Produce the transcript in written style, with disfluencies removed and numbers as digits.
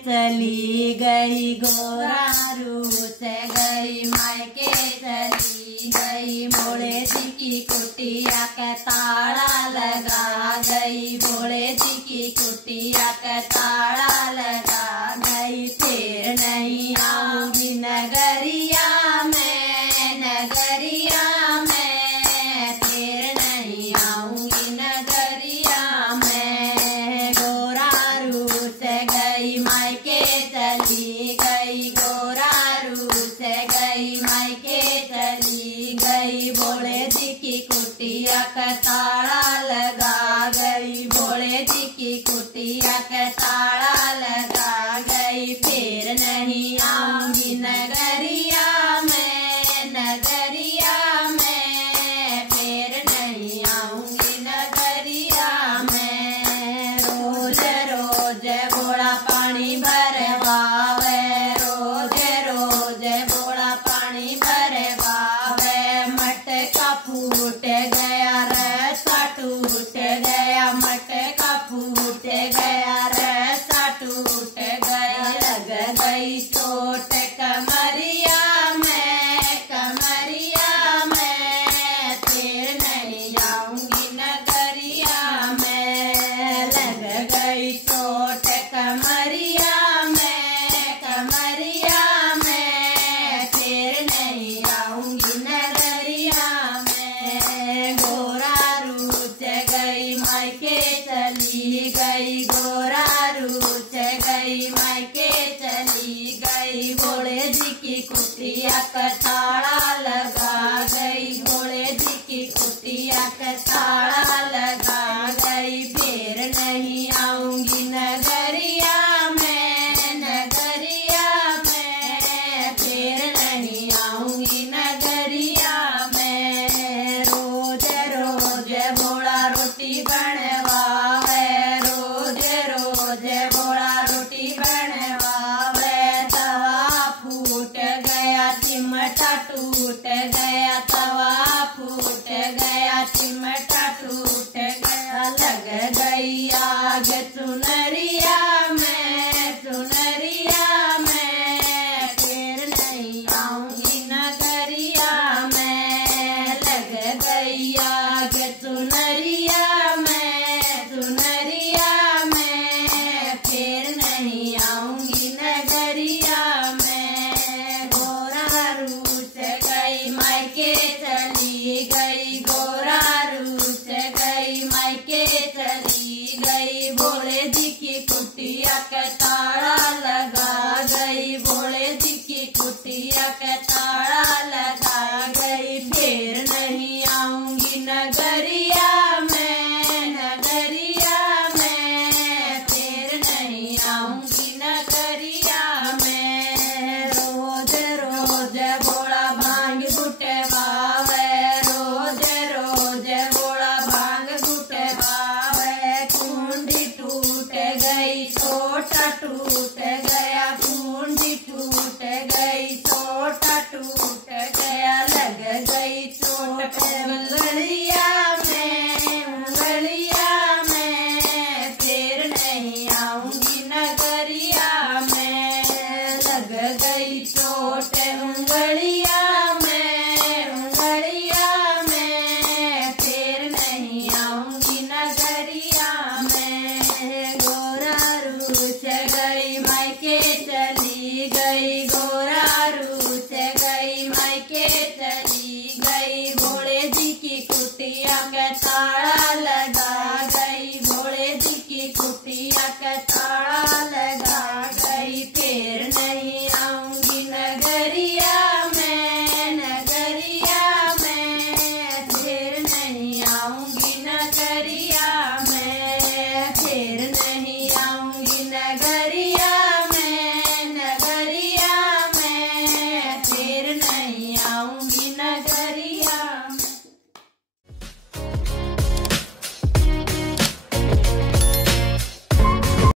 चली गई, गोरा रूस गई मायके चली गई। भोले जी की कुटिया का ताला लगा गई, भोले जी की कुटिया का ताला लगा गई। फिर नहीं आऊंगी नगरिया में, नगरिया में, फिर नहीं आऊंगी नगरिया में। गोरा रूस गई मायके चली गई, गोरा रूस गई मायके चली गई। भोले जी की कुटिया का ताला लगा गई, भोले जी की कुटिया का ताला लगा गई। फिर नहीं आऊंगी नगरिया में, नगरिया में, फिर नहीं आऊंगी नगरिया में। रोज रोज घोड़ा पानी भरवावे, रोज रोज घोड़ा पानी भरवावे। मटका फूट गया रस्सा टूट गया, मटका फूट गया रस्सा टूट गया। लग गई चोट कमरिया में, कमरिया में, फिर नहीं जाऊंगी नगरिया में। लग गई चोट कमरिया में, कमरिया में, फिर नहीं आऊंगी नगरिया में। गोरा रूस गई मायके चली गई, गोरा रूस गई मायके चली गई। भोले जी की कुटिया का ताला लगा गई, भोले जी की कुटिया का ताला लगा गई। फिर नहीं आऊंगी नगरिया में, नगरिया में, फिर नहीं आऊंगी नगरिया में। रोज रोज भोला रोटी बनवावे, रोज रोज भोला रोटी बनवावे। तवा फूट गया चिमटा टूट गया, तवा फूट गया चिमटा टूट गया। लग गई आग चुनरिया में, चुनरिया में, फिर नहीं आऊंगी नगरिया में। लग गई आग चुनरिया में, चुनरिया में, फिर नहीं आऊंगी नगरिया में। गोरा रूस गई मायके चली गई, गोरा रूस गई मायके चली गई। भोले जी की कुटिया का ताला लगा गई, भोले जी की कुटिया का ताला लगा गई। फिर नहीं आऊंगी नगरिया में, नगरिया में, फिर नहीं आऊंगी नगरिया में। रोज रोज भोला भांग गुटवावे, रोज रोज भोला भांग गुटवावे। कुंडी टूट गई छोटा टूट गया, कुंडी टूट गई छोटा टूट गया। लग गई चोट उंगलिया में, उंगलिया में, फिर नहीं आऊंगी नगरिया में। लग गई चोट उंगलिया में, उंगलिया में, फिर नहीं आऊंगी नगरिया में। गोरा रूस गई मायके चली गई, गोरा रूस गई मायके चली गई। भोले जी की कुटिया का ताला लगा गई, भोले जी की कुटिया का ताला लगा गई। फिर नहीं आऊंगी नगरिया में, नगरिया में, फिर नहीं आऊंगी नगरिया में, फिर नहीं आऊंगी नगरिया